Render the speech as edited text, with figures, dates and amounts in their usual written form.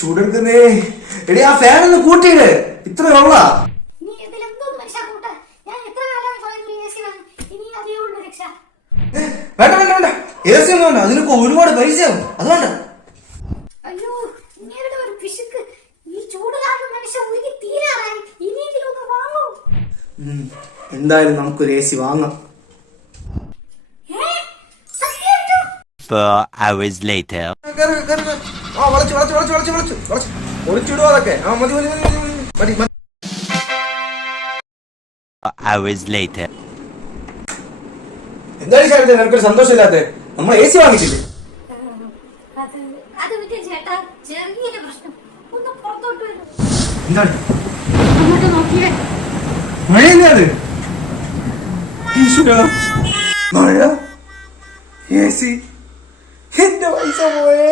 ചൂടെടുക്കുന്നേ. എടി ആ ഫാൻ ഒന്ന് കൂട്ടിയിട്. ഇത്ര ഉള്ള വേണ്ട വേണ്ട വേണ്ട. എ സി ഒന്നും വേണ്ട. അതിനൊക്കെ ഒരുപാട് പൈസയാവും. അതുകൊണ്ട് എന്തായാലും നമുക്കൊരു എ സി വാങ്ങാം. 4 hours later. ഒളിച്ചിടുവോ അതൊക്കെ? മതി മതി മതി മതി മതി. 4 hours later. എന്തായാലും ചേട്ടൻ നിനക്കൊരു സന്തോഷമില്ലാത്ത? നമ്മൾ എ സി വാങ്ങിച്ചില്ലേ? എന്താണ് മഴ? മഴ, എ സി, എന്റെ പൈസ പോയേ.